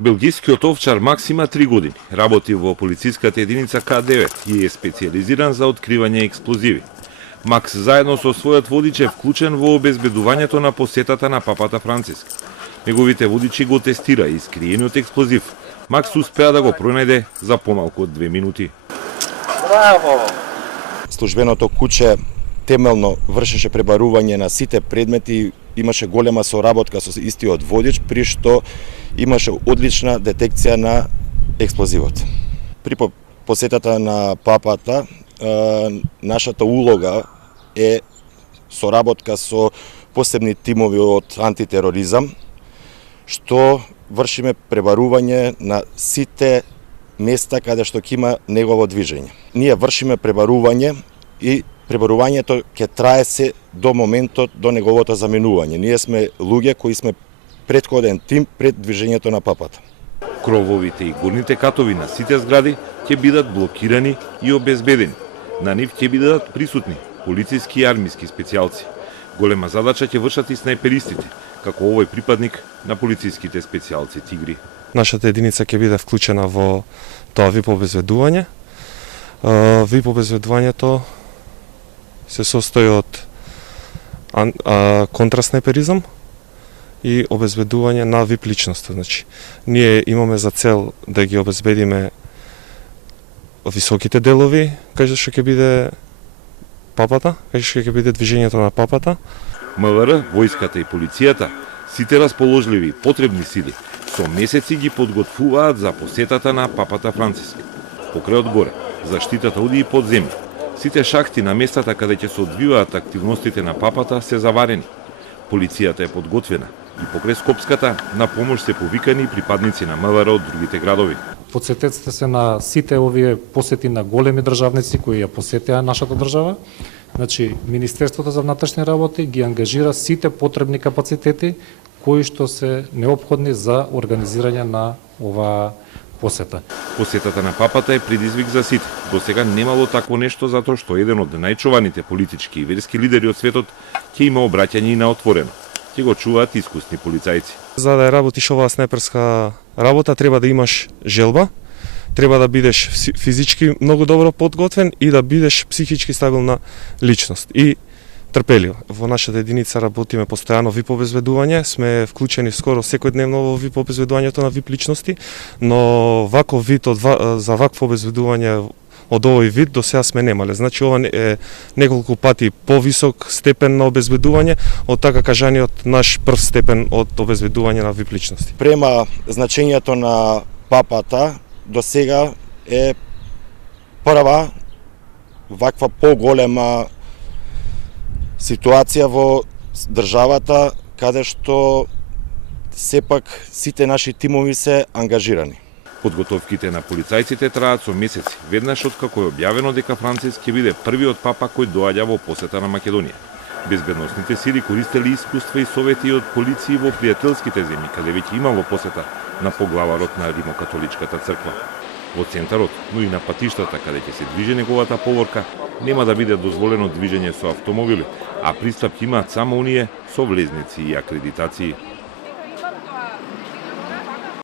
Белгискиот овчар Макс има 3 години. Работи во полициската единица К9 и е специализиран за откривање експлозиви. Макс заедно со својот водич е вклучен во обезбедувањето на посетата на папата Франциск. Неговите водичи го тестира и скриениот експлозив. Макс успеа да го пронајде за помалку од 2 минути. Браво! Службеното куќе темелно вршеше пребарување на сите предмети, имаше голема соработка со истиот водич, при што имаше одлична детекција на експлозивот. При посетата на папата, нашата улога е соработка со посебни тимови од антитероризам, што вршиме пребарување на сите места каде што ќе има негово движење. Ние вршиме пребарување и пребарувањето ќе трае се до моментот до неговото заменување. Ние сме луѓе кои сме претходен тим пред движењето на папата. Крововите и горните катови на сите згради ќе бидат блокирани и обезбедени. На нив ќе бидат присутни полициски и армиски специјалци. Голема задача ќе вршат и снајперистите, како овој припадник на полициските специјалци Тигри. Нашата единица ќе биде вклучена во тоа ВИП обезбедување. ВИП обезбедувањето се состои од контраснайперизам и обезбедување на ВИП личности. Значи, ние имаме за цел да ги обезбедиме високите делови, кај што ќе биде папата, кај што ќе биде движењето на папата. МВР, војската и полицијата, сите расположливи и потребни сили, со месеци ги подготвуваат за посетата на папата Франциск. Покрај одгоре, заштитата оди и под земја. Сите шахти на местата каде ќе се одвиваат активностите на папата се заварени. Полицијата е подготвена и покрај Скопската на помош се повикани припадници на МВР од другите градови. Подсетете се на сите овие посети на големи државници кои ја посетеа нашата држава. Значи, Министерството за внатрешни работи ги ангажира сите потребни капацитети кои што се неопходни за организирање на оваа посета. Посетата на папата е предизвик за сите. До сега немало такво нешто затоа што еден од најчуваните политички и верски лидери од светот ќе има обраќање и на отворено. Ќе го чуваат искусни полицајци. За да работиш оваа снайперска работа треба да имаш желба, треба да бидеш физички многу добро подготвен и да бидеш психички стабилна личност и трпелива. Во нашата единица работиме постојано ВИП обезбедување, сме вклучени скоро секојдневно во ВИП обезбедувањето на ВИП личности, но ваков вид за вакво обезбедување од овој вид до сега сме немале. Значи ова е неколку пати повисок степен на обезбедување од така кажаниот наш прв степен од обезбедување на ВИП личности. Према значењето на папата до сега е прва ваква поголема ситуација во државата каде што сепак сите наши тимови се ангажирани. Подготовките на полицајците траат со месеци, веднаш откако е објавено дека Франциск ќе биде првиот папа кој доаѓа во посета на Македонија. Безбедносните сили користеле искуства и совети од полиции во пријателските земји, каде веќе имало посета на поглаварот на Римокатоличката црква. Во центарот, но и на патиштата каде ќе се движи неговата поворка, нема да биде дозволено движење со автомобили, а пристап ќе имаат само оние со влезници и акредитации.